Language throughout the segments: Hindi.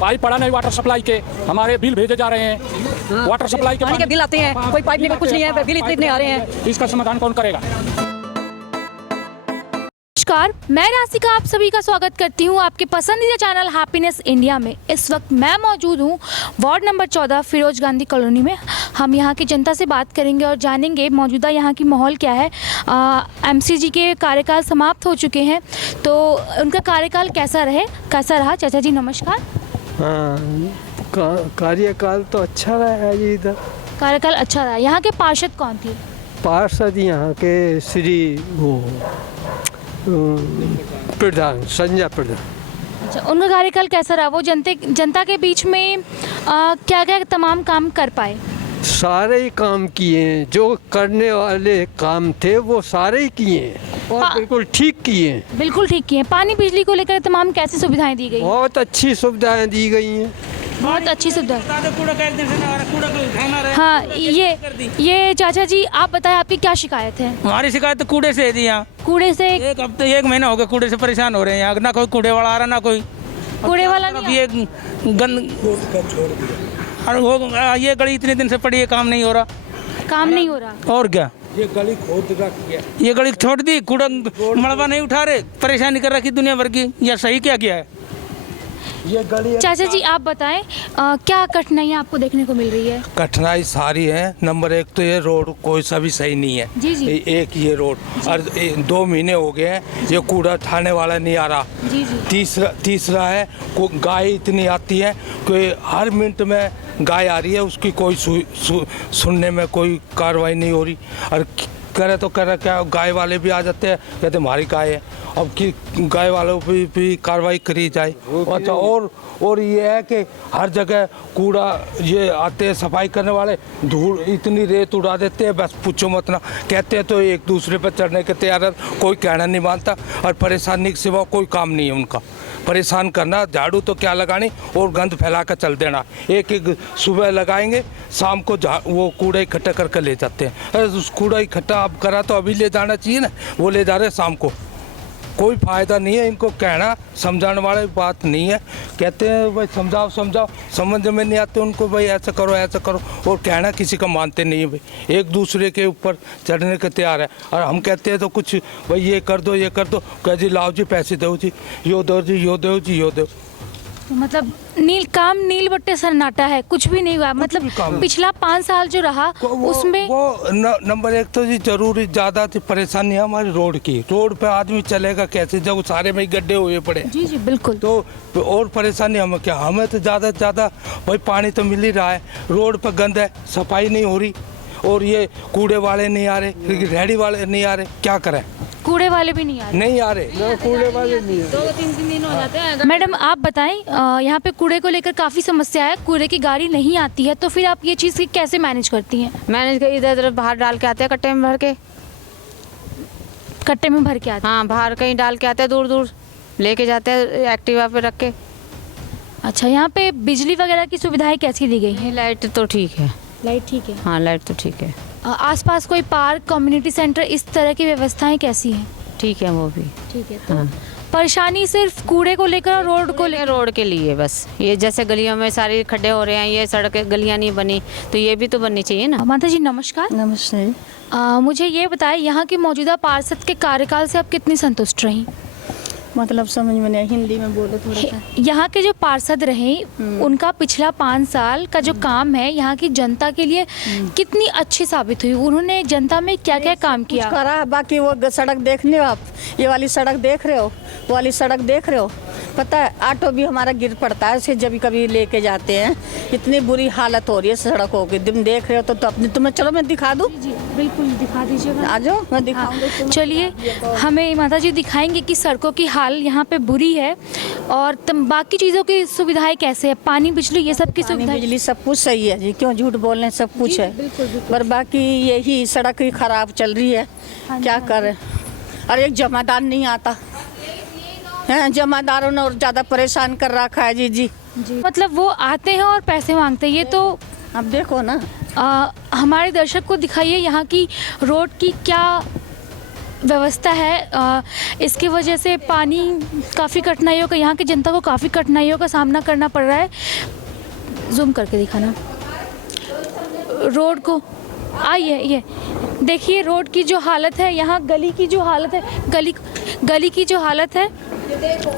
पाइप पड़ा नहीं वाटर सप्लाई के, हमारे बिल भेजे जा रहे हैं। वाटर सप्लाई के पानी के बिल आते हैं, कोई पाइप नहीं, कुछ नहीं है, बिल इतने आ रहे हैं। इसका समाधान कौन करेगा? नमस्कार, मैं राशिका आप सभी का स्वागत करती हूँ आपके पसंदीदा चैनल हैप्पीनेस इंडिया में। इस वक्त मैं मौजूद हूँ ward number 14 Feroze Gandhi colony में। हम यहाँ की जनता से बात करेंगे और जानेंगे मौजूदा यहाँ की माहौल क्या है। एमसीजी के कार्यकाल समाप्त हो चुके हैं, तो उनका कार्यकाल कैसा रहा? चाचा जी नमस्कार। हाँ, कार्यकाल तो अच्छा रहा है जी। इधर कार्यकाल अच्छा रहा। यहाँ के पार्षद कौन थे? पार्षद यहाँ के श्री वो प्रधान संजय प्रधान। अच्छा, उनका कार्यकाल कैसा रहा? वो जनता के बीच में क्या क्या तमाम काम कर पाए? सारे ही काम किए हैं, जो करने वाले काम थे वो सारे ही किए हैं और बिल्कुल ठीक किए हैं। बिल्कुल ठीक किए। पानी बिजली को लेकर तमाम कैसी सुविधाएं दी गई? बहुत अच्छी सुविधाएं दी गई हैं। बहुत अच्छी सुविधा। हाँ, ये चाचा जी आप बताएं, आपकी क्या शिकायत है? हमारी शिकायत तो कूड़े से है जी। यहाँ कूड़े से एक हफ्ते 1 महीना हो गया कूड़े से परेशान हो रहे हैं। यहाँ ना कोई कूड़े वाला आ रहा, ना कोई कूड़े वाला नहीं। ये गंद और वो ये गली इतने दिन से पड़ी है, काम नहीं हो रहा। काम नहीं हो रहा और क्या? ये गली खोद रखी है, ये गली छोड़ दी, कूड़ा मलबा नहीं उठा रहे, परेशानी कर रखी दुनिया भर की। यह सही क्या किया है? ये गली। चाचा जी आप बताएं, क्या कठिनाइयाँ आपको देखने को मिल रही है? कठिनाई सारी है। नंबर 1 तो ये रोड कोई सा भी सही नहीं है। जी जी। एक ये रोड और 2 महीने हो गए हैं ये कूड़ा उठाने वाला नहीं आ रहा। जी जी। तीसरा है गाय इतनी आती है कि हर मिनट में गाय आ रही है, उसकी कोई सुनने में कोई कार्रवाई नहीं हो रही। और करे तो करे क्या, गाय वाले भी आ जाते हैं, कहते हमारी गाय है। अब कि गाय वालों पे भी कार्रवाई करी जाए। अच्छा, और ये है कि हर जगह कूड़ा ये आते हैं सफाई करने वाले, धूल इतनी रेत उड़ा देते हैं, बस पूछो मत ना। कहते हैं तो एक दूसरे पर चढ़ने के तैयार है, कोई कहना नहीं मानता। और परेशानी के सिवा कोई काम नहीं है उनका। परेशान करना, झाड़ू तो क्या लगानी और गंद फैला कर चल देना। एक सुबह लगाएंगे, शाम को वो कूड़ा इकट्ठा करके ले जाते हैं। अरे उस कूड़ा इकट्ठा अब करा तो अभी ले जाना चाहिए ना, वो ले जा रहे हैं शाम को। कोई फ़ायदा नहीं है इनको कहना, समझाने वाली बात नहीं है। कहते हैं भाई समझाओ, समझ में नहीं आते उनको, भाई ऐसा करो। और कहना किसी का मानते नहीं है भाई, एक दूसरे के ऊपर चढ़ने के तैयार है। और हम कहते हैं तो कुछ भाई ये कर दो कह जी लाओ जी पैसे दो जी, यो दो। मतलब नील बट्टे सन्नाटा है, कुछ भी नहीं हुआ। मतलब पिछला 5 साल जो रहा उसमें नंबर 1 तो जी जरूरी ज़्यादा थी परेशानी है हमारी रोड की। रोड पे आदमी चलेगा कैसे जब सारे में गड्ढे हुए पड़े? जी जी बिल्कुल। तो और परेशानी हमें क्या, हमें तो ज़्यादा से ज़्यादा भाई पानी तो मिल ही रहा है, रोड पर गंद है, सफाई नहीं हो रही। और ये कूड़े वाले नहीं आ रहे, रेहड़ी वाले नहीं आ रहे, क्या करें? कूड़े वाले भी नहीं आ रहे। कूड़े वाले नहीं है। 2-3 दिन हो जाते हैं। मैडम आप बताएं, यहाँ पे कूड़े को लेकर काफ़ी समस्या है, कूड़े की गाड़ी नहीं आती है, तो फिर आप ये चीज़ कैसे मैनेज करती हैं? मैनेज कर इधर बाहर डाल के आते हैं, कट्टे में भर के आते हैं। हाँ, बाहर कहीं डाल के आते हैं, दूर लेके जाते हैं एक्टिवा पे रख के। अच्छा, यहाँ पे बिजली वगैरह की सुविधाएं कैसी दी गई हैं? लाइट तो ठीक है। लाइट ठीक है। हाँ, लाइट तो ठीक है। आसपास कोई पार्क, कम्युनिटी सेंटर, इस तरह की व्यवस्थाएं कैसी हैं? ठीक है, वो भी ठीक है। तो हाँ। परेशानी सिर्फ कूड़े को लेकर और रोड के लिए बस। ये जैसे गलियों में सारे खड्डे हो रहे हैं, ये सड़कें गलियां नहीं बनी, तो ये भी तो बननी चाहिए ना। माता जी नमस्कार। नमस्ते। मुझे ये बताएं, यहाँ के मौजूदा पार्षद के कार्यकाल से आप कितनी संतुष्ट रहीं? मतलब समझ में नहीं, हिंदी में बोलो थोड़ा सा। यहाँ के जो पार्षद रहे उनका पिछला 5 साल का जो काम है यहाँ की जनता के लिए कितनी अच्छी साबित हुई? उन्होंने जनता में क्या क्या काम किया? करा, बाकी वो सड़क देखने हो आप, ये वाली सड़क देख रहे हो, वो वाली सड़क देख रहे हो, पता है ऑटो भी हमारा गिर पड़ता है उसे जब कभी लेके जाते हैं। इतनी बुरी हालत हो रही है सड़कों की, तुम देख रहे हो तो अपने तुम्हें चलो मैं दिखा दूँ। जी बिल्कुल दिखा दीजिएगा। आ जाओ मैं दिखाऊंगी। चलिए, हमें माता जी दिखाएंगे कि सड़कों की हाल यहाँ पे बुरी है और बाकी चीज़ों की सुविधाएं कैसे है, पानी बिजली ये सब की सुविधाएं? बिजली सब कुछ सही है जी, क्यों झूठ बोल रहे हैं, सब कुछ है। पर बाकी यही सड़क ही खराब चल रही है, क्या करें। और एक जमादार नहीं आता है, जमादारों ने और ज़्यादा परेशान कर रखा है जी। मतलब वो आते हैं और पैसे मांगते हैं, ये तो अब देखो ना। हमारे दर्शक को दिखाइए यहाँ की रोड की क्या व्यवस्था है इसकी वजह से पानी काफ़ी कठिनाइयों का, यहाँ की जनता को काफ़ी कठिनाइयों का सामना करना पड़ रहा है। जूम करके दिखाना रोड को। आइए ये देखिए रोड की जो हालत है, यहाँ गली की जो हालत है, गली की जो हालत है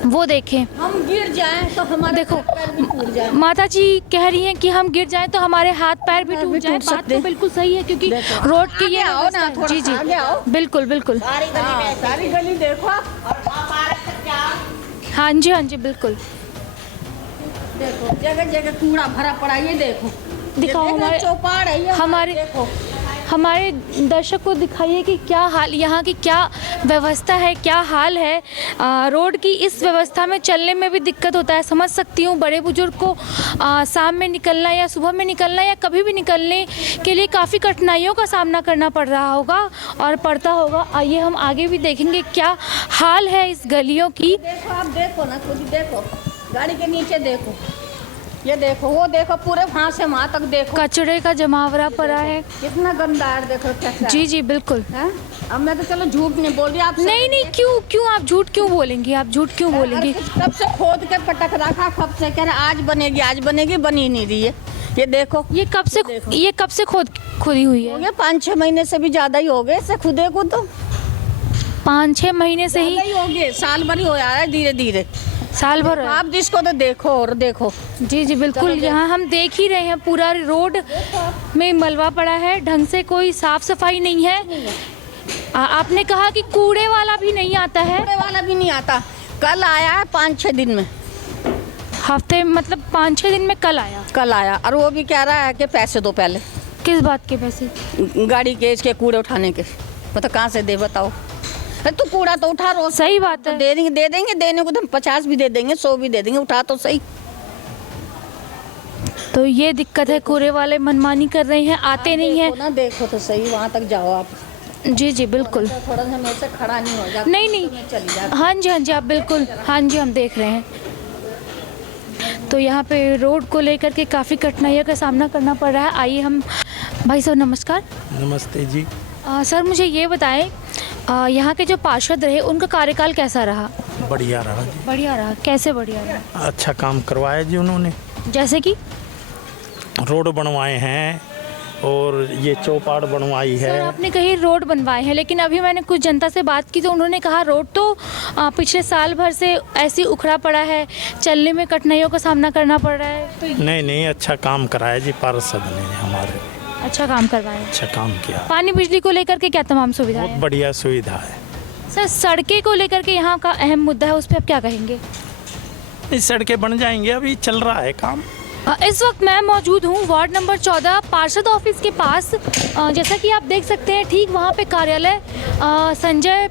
वो देखें। हम गिर जाएं तो हमारे देखो पैर भी टूट जाएं। माता जी कह रही हैं कि हम गिर जाएं तो हमारे हाथ पैर भी टूट जाएं। बात तो बिल्कुल सही है क्योंकि रोड की ये आओ ना, थोड़ा जी जी आगे आओ। बिल्कुल बिल्कुल। सारी गली देखो। हाँ जी बिल्कुल। देखो जगह जगह कूड़ा भरा पड़ा, ये देखो। दिखाओ ये देखो, हमारे चौपाड़ है ये, हमारे देखो। हमारे दर्शक को दिखाइए कि क्या हाल, यहाँ की क्या व्यवस्था है, क्या हाल है। रोड की इस व्यवस्था में चलने में भी दिक्कत होता है। समझ सकती हूँ बड़े बुजुर्ग को शाम में निकलना या सुबह में निकलना या कभी भी निकलने के लिए काफ़ी कठिनाइयों का सामना करना पड़ रहा होगा और पड़ता होगा। आइए हम आगे भी देखेंगे क्या हाल है इस गलियों की। देखो आप देखो ना, खुद देखो, गाड़ी के नीचे देखो, ये देखो, वो देखो, पूरे वहाँ से वहाँ तक देखो, कचरे का जमावड़ा पड़ा है। कितना गंदा है, देखो कैसा है। जी बिल्कुल। हैं? अब मैं तो चलो झूठ नहीं बोल रही आपसे। नहीं क्यों आप झूठ क्यों बोलेंगी, आप झूठ क्यों बोलेंगी। कब से खोद के पटक रखा, कब से कह रहे आज बनेगी, बनी नहीं रही है। ये देखो, ये कब से खोदी हुई हो है। गया 5-6 महीने से भी ज्यादा ही हो गए इसे खुदे को, तो 5-6 महीने से ही, ज्यादा ही हो गए, साल भर ही हो रहा है धीरे धीरे। साल भर। आप जिसको तो देखो और देखो। जी बिल्कुल। यहाँ हम देख ही रहे हैं पूरा रोड में मलबा पड़ा है, ढंग से कोई साफ सफाई नहीं है। आपने कहा कि कूड़े वाला भी नहीं आता है। कूड़े वाला भी नहीं आता, कल आया है 5-6 दिन में। हफ्ते मतलब 5-6 दिन में कल आया और वो भी कह रहा है कि पैसे दो पहले। किस बात के पैसे। गाड़ी के इसके कूड़े उठाने के, पता कहाँ से दे बताओ। अरे तू कूड़ा तो उठा रोज। सही बात है। दे देंगे देने को तो हम 50 भी दे देंगे, 100 भी दे देंगे, उठा तो सही। तो ये दिक्कत है, कूड़े वाले मनमानी कर रहे हैं, आते नहीं है ना। देखो तो सही, वहाँ तक जाओ आप। जी बिल्कुल। थोड़ा सा मेरे से खड़ा नहीं हो जाता। नहीं तो मैं चली जाती। हाँ जी आप बिल्कुल। हाँ जी हम देख रहे हैं। तो यहाँ पे रोड को लेकर के काफ़ी कठिनाइयों का सामना करना पड़ रहा है। आइए हम, भाई साहब नमस्कार। नमस्ते जी। सर मुझे ये बताएं, यहाँ के जो पार्षद रहे उनका कार्यकाल कैसा रहा। बढ़िया रहा जी। बढ़िया रहा, कैसे बढ़िया रहा। अच्छा काम करवाया जी उन्होंने, जैसे कि रोड बनवाए हैं और ये चौपाड़ बनवाई है। सर आपने कही रोड बनवाए हैं, लेकिन अभी मैंने कुछ जनता से बात की तो उन्होंने कहा रोड तो पिछले साल भर से ऐसी उखड़ा पड़ा है, चलने में कठिनाइयों का सामना करना पड़ रहा है। तो नहीं अच्छा काम कराया जी पार्षद ने हमारे। अच्छा काम करवाया, अच्छा काम किया। पानी बिजली को लेकर के क्या तमाम सुविधाएं बहुत हैं? बढ़िया सुविधा है सर सड़कें को लेकर के यहाँ का अहम मुद्दा है, उस पर आप क्या कहेंगे। इस सड़कें बन जाएंगे, अभी चल रहा है काम। इस वक्त मैं मौजूद हूँ वार्ड नंबर 14 पार्षद ऑफिस के पास। जैसा कि आप देख सकते हैं ठीक वहाँ पे कार्यालय संजय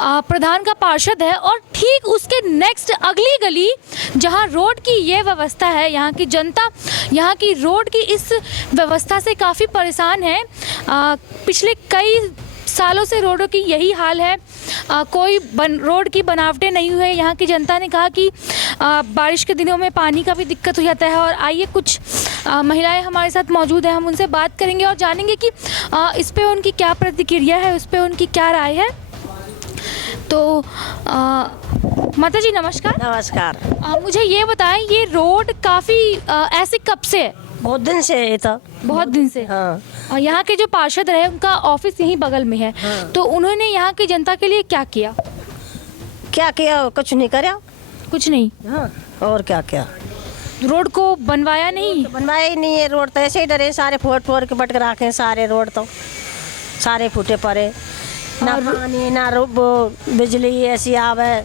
प्रधान का पार्षद है और ठीक उसके नेक्स्ट अगली गली जहाँ रोड की ये व्यवस्था है, यहाँ की जनता यहाँ की रोड की इस व्यवस्था से काफ़ी परेशान है। पिछले कई सालों से रोडों की यही हाल है, कोई रोड की बनावटें नहीं हुई है। यहाँ की जनता ने कहा कि बारिश के दिनों में पानी का भी दिक्कत हो जाता है। और आइए कुछ महिलाएं हमारे साथ मौजूद हैं, हम उनसे बात करेंगे और जानेंगे कि इस पे उनकी क्या प्रतिक्रिया है, उस पे उनकी क्या राय है। तो माता जी नमस्कार। नमस्कार। मुझे ये बताएं, ये रोड काफ़ी ऐसे कब से है। बहुत दिन से है, तो बहुत दिन से। हाँ। और यहाँ के जो पार्षद रहे उनका ऑफिस यहीं बगल में है। हाँ। तो उन्होंने यहाँ की जनता के लिए क्या किया। क्या किया, कुछ नहीं करया। कुछ नहीं। हाँ। और क्या किया, रोड को बनवाया नहीं। बनवाया ही नहीं है, रोड तो ऐसे ही डरे, सारे फोड़ के पटक रखे हैं, सारे रोड तो सारे फूटे पड़े, ना पानी ना बिजली ऐसी आवे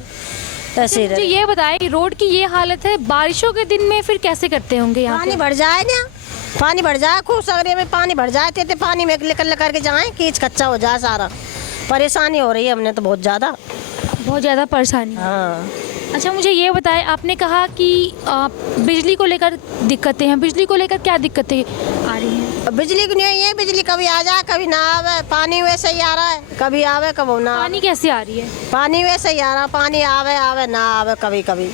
ऐसे मुझे ये बताएं कि रोड की ये हालत है, बारिशों के दिन में फिर कैसे करते होंगे यहाँ पानी पे? भर जाए ना, पानी भर जाए खूब सगरे में पानी भर जाए थे, पानी में निकल करके जाए कीच कच्चा हो जाए सारा। परेशानी हो रही है हमने तो बहुत ज़्यादा परेशानी। हाँ। अच्छा मुझे ये बताएं, आपने कहा कि बिजली को लेकर दिक्कतें हैं, बिजली को लेकर क्या दिक्कतें आ रही हैं। बिजली की नहीं है, बिजली कभी आ जाए कभी ना आवे, पानी वैसे ही आ रहा है, कभी आवे कभी ना। पानी कैसे आ रही है। पानी वैसे ही आ रहा, पानी आवे ना आवे कभी कभी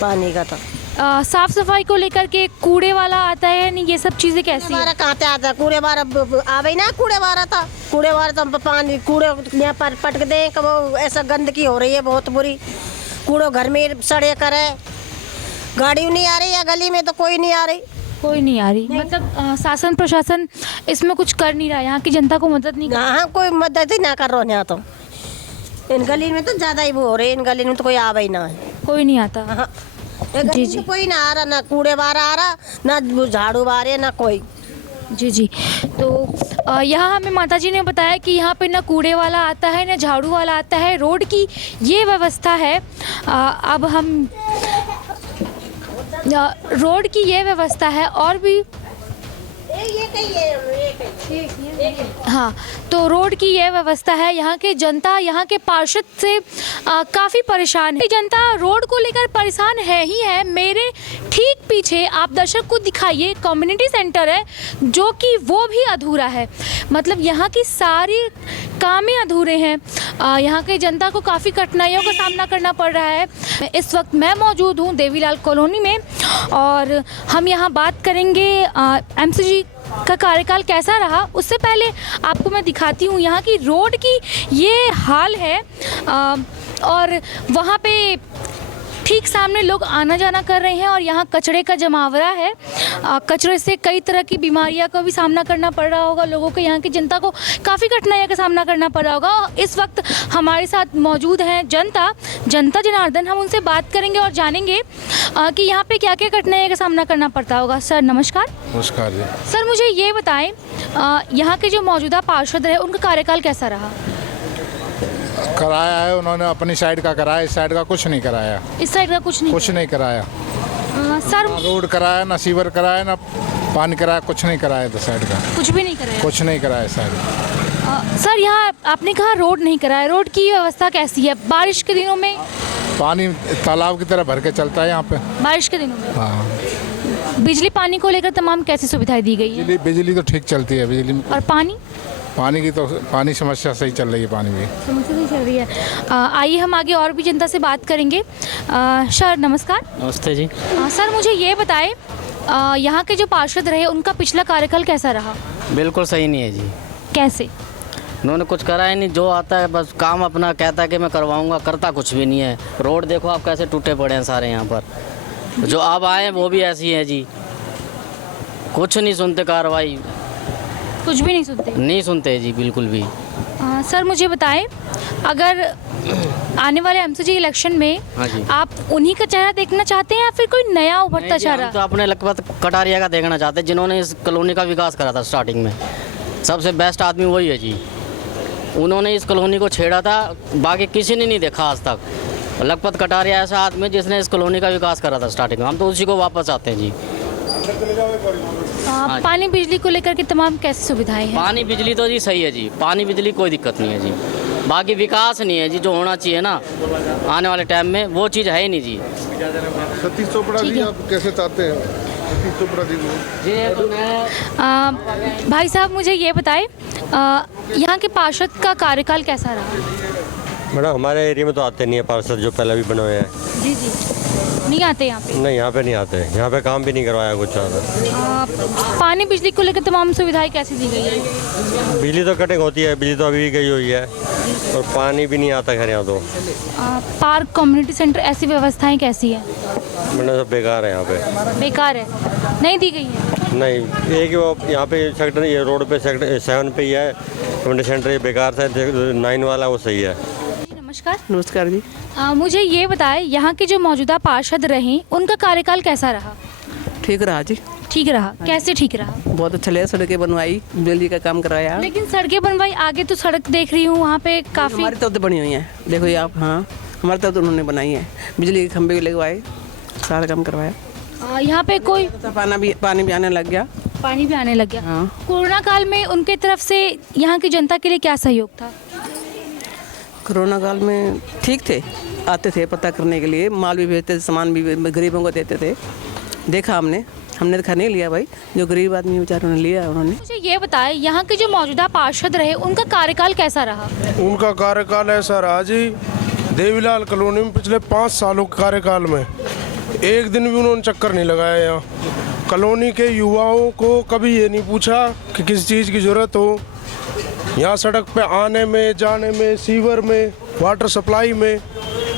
पानी का तो। साफ सफाई को लेकर के कूड़े वाला आता है, नहीं ये सब चीज़ें कैसी है? हमारा कहाँ पे आता कूड़े बार आवे ना, कूड़े बार था, कूड़े बार तो हम पानी कूड़े यहाँ पर पटक दें कि वो ऐसा गंदगी हो रही है बहुत बुरी, कूड़ो घर में सड़े करे, गाड़ी नहीं आ रही है गली में तो कोई नहीं आ रही। कोई नहीं आ रही, मतलब शासन प्रशासन इसमें कुछ कर नहीं रहा, यहाँ की जनता को मदद नहीं कर हाँ कोई मदद ही ना कर रहा यहाँ तो, इन गली में तो ज़्यादा ही वो हो रही है, इन गली में तो कोई आवा ही ना है, कोई नहीं आता। हाँ जी जी, कोई ना आ रहा, ना कूड़े बार आ रहा, ना झाड़ू बार है, ना कोई। जी जी, तो यहाँ हमें माताजी ने बताया कि यहाँ पे ना कूड़े वाला आता है ना झाड़ू वाला आता है, रोड की ये व्यवस्था है। अब हम रोड की ये व्यवस्था है और भी हाँ, तो रोड की यह व्यवस्था है। यहाँ के जनता, यहाँ के पार्षद से काफ़ी परेशान है। जनता रोड को लेकर परेशान है ही है। मेरे ठीक पीछे आप दर्शक को दिखाइए कम्युनिटी सेंटर है जो कि वो भी अधूरा है, मतलब यहाँ की सारी काम ही अधूरे हैं। यहाँ के जनता को काफ़ी कठिनाइयों का सामना करना पड़ रहा है। इस वक्त मैं मौजूद हूँ देवीलाल कॉलोनी में और हम यहाँ बात करेंगे एमसीजी का कार्यकाल कैसा रहा। उससे पहले आपको मैं दिखाती हूँ यहाँ की रोड की ये हाल है और वहाँ पे ठीक सामने लोग आना जाना कर रहे हैं और यहाँ कचरे का जमावड़ा है। कचरे से कई तरह की बीमारियाँ का भी सामना करना पड़ रहा होगा लोगों को, यहाँ की जनता को काफ़ी कठिनाइयों का सामना करना पड़ रहा होगा। इस वक्त हमारे साथ मौजूद हैं जनता जनार्दन, हम उनसे बात करेंगे और जानेंगे कि यहाँ पे क्या क्या कठिनाइयों का सामना करना पड़ता होगा। सर नमस्कार। नमस्कार जी। सर मुझे ये बताएं, यहाँ के जो मौजूदा पार्षद रहे उनका कार्यकाल कैसा रहा? कराया है उन्होंने, अपनी साइड का कराया, इस साइड का कुछ नहीं कराया। इस साइड का कुछ नहीं कराया। सर ना रोड कराया, ना सीवर कराया, ना पानी कराया, कुछ नहीं कराया इस साइड का। कुछ भी नहीं कराया? कुछ नहीं कराया इस साइड। सर यहाँ आपने कहा रोड नहीं कराया, रोड की व्यवस्था कैसी है? बारिश के दिनों में पानी तालाब की तरह भर के चलता है यहाँ पे। बारिश के दिनों में? हाँ। बिजली पानी को लेकर तमाम कैसी सुविधाएं दी गई है? बिजली तो ठीक चलती है बिजली। और पानी की तो पानी समस्या सही चल रही है, पानी भी समस्या सही चल रही है। आइए हम आगे और भी जनता से बात करेंगे। सर नमस्कार। नमस्ते जी। सर मुझे ये बताएं, यहाँ के जो पार्षद रहे उनका पिछला कार्यकाल कैसा रहा? बिल्कुल सही नहीं है जी। कैसे? उन्होंने कुछ करा ही नहीं, जो आता है बस काम अपना कहता है कि मैं करवाऊंगा, करता कुछ भी नहीं है। रोड देखो आप कैसे टूटे पड़े हैं सारे यहाँ पर, जो अब आए वो भी ऐसी है जी, कुछ नहीं सुनते, कार्रवाई कुछ भी नहीं सुनते जी, बिल्कुल भी। सर मुझे बताएं, अगर आने वाले एमसीजी इलेक्शन में आप उन्हीं का चेहरा देखना चाहते हैं या फिर कोई नया उभरता चेहरा? तो अपने लखपत कटारिया का देखना चाहते हैं, जिन्होंने इस कॉलोनी का विकास करा था स्टार्टिंग में। सबसे बेस्ट आदमी वही है जी, उन्होंने इस कॉलोनी को छेड़ा था, बाकी किसी ने नहीं देखा आज तक। लखपत कटारिया ऐसा आदमी जिसने इस कॉलोनी का विकास करा था स्टार्टिंग में, हम तो उसी को वापस आते हैं जी। पानी बिजली को लेकर के तमाम कैसी सुविधाएं हैं? पानी बिजली तो जी सही है जी, पानी बिजली कोई दिक्कत नहीं है जी, बाकी विकास नहीं है जी, जो होना चाहिए ना आने वाले टाइम में वो चीज़ है ही नहीं जी। सतीश चोपड़ा जी आप कैसे चाहते हैं? सतीश चोपड़ा जी भाई साहब मुझे ये बताएं, यहाँ के पार्षद का कार्यकाल कैसा रहा? मैडम हमारे एरिया में तो आते नहीं है पार्षद, जो पहले भी बने हुए हैं। जी जी, नहीं आते यहाँ पे? नहीं, यहाँ पे नहीं आते, यहाँ पे काम भी नहीं करवाया कुछ ज़्यादा। पानी बिजली को लेकर तमाम सुविधाएं कैसी दी गई है? बिजली तो कटिंग होती है, बिजली तो अभी भी गई हुई है और पानी भी नहीं आता घर यहाँ तो। पार्क, कम्युनिटी सेंटर, ऐसी व्यवस्थाएं कैसी है? मैडम सब बेकार है यहाँ पे। बेकार है, नहीं दी गई है? नहीं, एक वो यहाँ पे सेक्टर, ये रोड पे सेक्टर 7 पे ही है कम्युनिटी सेंटर, ये बेकार था। 9 वाला वो सही है। नमस्कार। नमस्कार जी। मुझे ये बताएं, यहाँ के जो मौजूदा पार्षद रहे उनका कार्यकाल कैसा रहा? ठीक रहा जी। ठीक रहा? कैसे ठीक रहा? बहुत अच्छा लगा, सड़कें बनवाई, बिजली का काम कराया। लेकिन सड़कें बनवाई, आगे तो सड़क देख रही हूँ वहाँ पे काफ़ी। हमारी तरफ तो बनी हुई है, देखो ये आप। हाँ हमारी तरफ तो उन्होंने बनाई है, बिजली के खंभे भी लगवाए, सारा काम करवाया। यहाँ पे कोई पानी भी आने लग गया। पानी भी आने लग गया। हाँ। कोरोना काल में उनके तरफ से यहाँ की जनता के लिए क्या सहयोग था? कोरोना काल में ठीक थे, आते थे पता करने के लिए, माल भी भेजते थे, सामान भी गरीबों को देते थे। देखा हमने देखा नहीं लिया भाई, जो गरीब आदमी बेचारों ने लिया उन्होंने। मुझे ये बताएं, यहाँ के जो मौजूदा पार्षद रहे उनका कार्यकाल कैसा रहा? उनका कार्यकाल ऐसा रहा जी, देवीलाल कॉलोनी में पिछले 5 सालों के कार्यकाल में एक दिन भी उन्होंने चक्कर नहीं लगाया यहाँ। कॉलोनी के युवाओं को कभी ये नहीं पूछा कि किस चीज़ की ज़रूरत हो। यहाँ सड़क पे आने में, जाने में, सीवर में, वाटर सप्लाई में,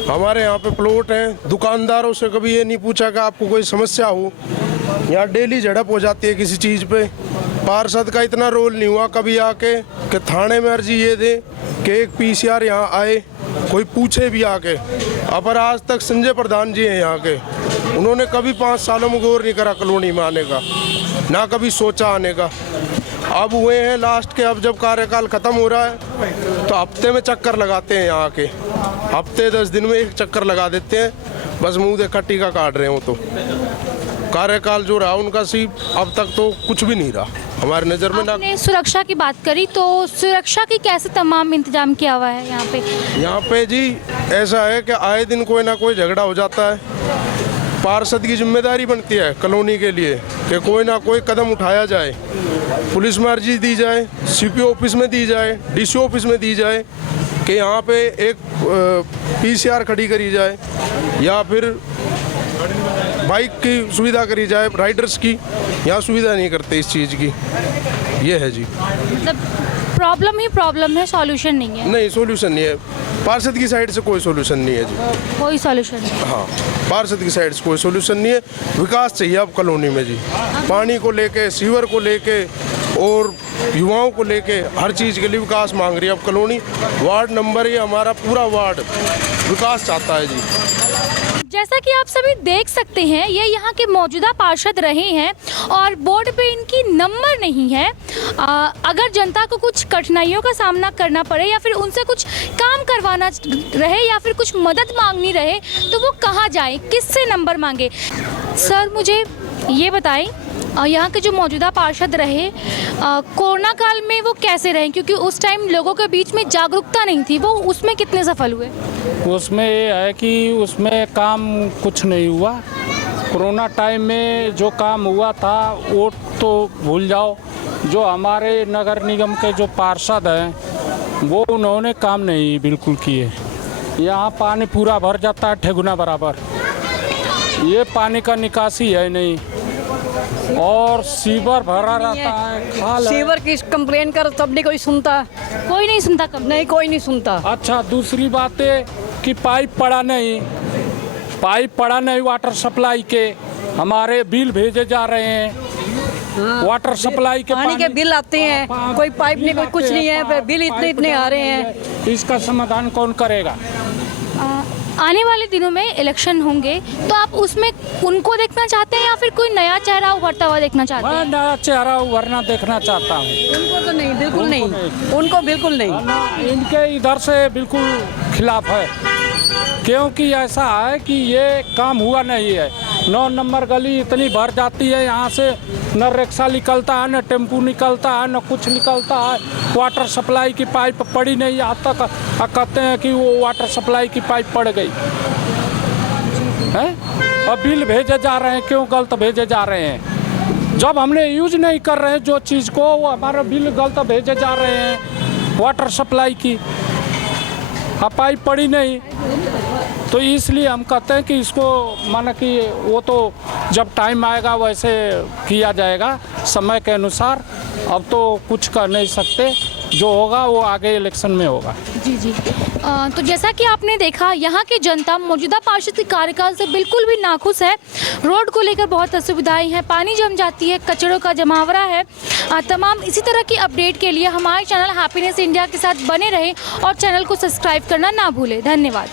हमारे यहाँ पे प्लॉट हैं। दुकानदारों से कभी ये नहीं पूछा कि आपको कोई समस्या हो। यहाँ डेली झड़प हो जाती है किसी चीज़ पे। पार्षद का इतना रोल नहीं हुआ कभी आके कि थाने में अर्जी ये दे कि एक PCR यहाँ आए, कोई पूछे भी आके। पर आज तक संजय प्रधान जी हैं यहाँ के, उन्होंने कभी 5 सालों में गौर नहीं करा कॉलोनी में आने का, ना कभी सोचा आने का। अब हुए हैं लास्ट के, अब जब कार्यकाल ख़त्म हो रहा है तो हफ्ते में चक्कर लगाते हैं यहाँ के। हफ्ते 10 दिन में एक चक्कर लगा देते हैं, बस मुँह देखा टीका काट रहे हो। तो कार्यकाल जो रहा उनका सिर्फ अब तक तो कुछ भी नहीं रहा हमारी नज़र में। आपने सुरक्षा की बात करी, तो सुरक्षा की कैसे तमाम इंतजाम किया हुआ है यहाँ पे? यहाँ पे जी ऐसा है कि आए दिन कोई ना कोई झगड़ा हो जाता है। पार्षद की जिम्मेदारी बनती है कॉलोनी के लिए कि कोई ना कोई कदम उठाया जाए। पुलिस में अर्जी दी जाए, CPO ऑफिस में दी जाए, DC ऑफिस में दी जाए कि यहाँ पे एक PCR खड़ी करी जाए, या फिर बाइक की सुविधा करी जाए, राइडर्स की। यहाँ सुविधा नहीं करते इस चीज़ की, ये है जी। मतलब प्रॉब्लम ही प्रॉब्लम है, सॉल्यूशन नहीं है? नहीं, सॉल्यूशन नहीं है। पार्षद की साइड से कोई सॉल्यूशन नहीं है जी। कोई सॉल्यूशन नहीं? हाँ, पार्षद की साइड से कोई सॉल्यूशन नहीं है। विकास चाहिए अब कॉलोनी में जी, पानी को लेके, सीवर को लेके और युवाओं को लेके, हर चीज़ के लिए विकास मांग रही है अब कॉलोनी। वार्ड नंबर ये हमारा पूरा वार्ड विकास चाहता है जी। जैसा कि आप सभी देख सकते हैं, ये यहाँ के मौजूदा पार्षद रहे हैं और बोर्ड पे इनकी नंबर नहीं है। अगर जनता को कुछ कठिनाइयों का सामना करना पड़े या फिर उनसे कुछ काम करवाना रहे या फिर कुछ मदद मांगनी रहे तो वो कहाँ जाए, किससे नंबर मांगे? सर मुझे ये बताएं, यहाँ के जो मौजूदा पार्षद रहे कोरोना काल में वो कैसे रहे, क्योंकि उस टाइम लोगों के बीच में जागरूकता नहीं थी, वो उसमें कितने सफल हुए? उसमें ये है कि उसमें काम कुछ नहीं हुआ। कोरोना टाइम में जो काम हुआ था वो तो भूल जाओ। जो हमारे नगर निगम के जो पार्षद हैं वो उन्होंने काम नहीं बिल्कुल किए। यहाँ पानी पूरा भर जाता है ठेगुना बराबर, ये पानी का निकासी है नहीं, और सीवर भरा रहता है, खाल है। सीवर की कंप्लेन कर तब नहीं कोई सुनता, कोई नहीं सुनता। नहीं, कोई नहीं सुनता। अच्छा, दूसरी बात है कि पाइप पड़ा नहीं वाटर सप्लाई के, हमारे बिल भेजे जा रहे हैं। वाटर सप्लाई के पानी के बिल आते हैं, कोई पाइप नहीं, कोई कुछ नहीं है, बिल इतने आ रहे हैं। इसका समाधान कौन करेगा? आने वाले दिनों में इलेक्शन होंगे तो आप उसमें उनको देखना चाहते हैं या फिर कोई नया चेहरा उभरता हुआ देखना चाहते हैं? मैं नया चेहरा उभरना देखना चाहता हूँ। उनको तो नहीं, बिल्कुल नहीं, उनको बिल्कुल नहीं। इनके इधर से बिल्कुल खिलाफ है, क्योंकि ऐसा है कि ये काम हुआ नहीं है। 9 नंबर गली इतनी भर जाती है, यहाँ से न रिक्शा निकलता है, न टेम्पू निकलता है, न कुछ निकलता है। वाटर सप्लाई की पाइप पड़ी नहीं, यहाँ तक कहते हैं कि वो वाटर सप्लाई की पाइप पड़ गई है। अब बिल भेजे जा रहे हैं, क्यों गलत भेजे जा रहे हैं? जब हमने यूज नहीं कर रहे हैं जो चीज़ को, वो हमारा बिल गलत भेजे जा रहे हैं। वाटर सप्लाई की पाइप पड़ी नहीं, तो इसलिए हम कहते हैं कि इसको माना कि वो तो जब टाइम आएगा वैसे किया जाएगा समय के अनुसार। अब तो कुछ कर नहीं सकते, जो होगा वो आगे इलेक्शन में होगा। जी। तो जैसा कि आपने देखा, यहाँ की जनता मौजूदा पार्षद के कार्यकाल से बिल्कुल भी नाखुश है। रोड को लेकर बहुत असुविधाएं हैं, पानी जम जाती है, कचरों का जमावड़ा है। तमाम इसी तरह की अपडेट के लिए हमारे चैनल हैप्पीनेस इंडिया के साथ बने रहें और चैनल को सब्सक्राइब करना ना भूलें। धन्यवाद।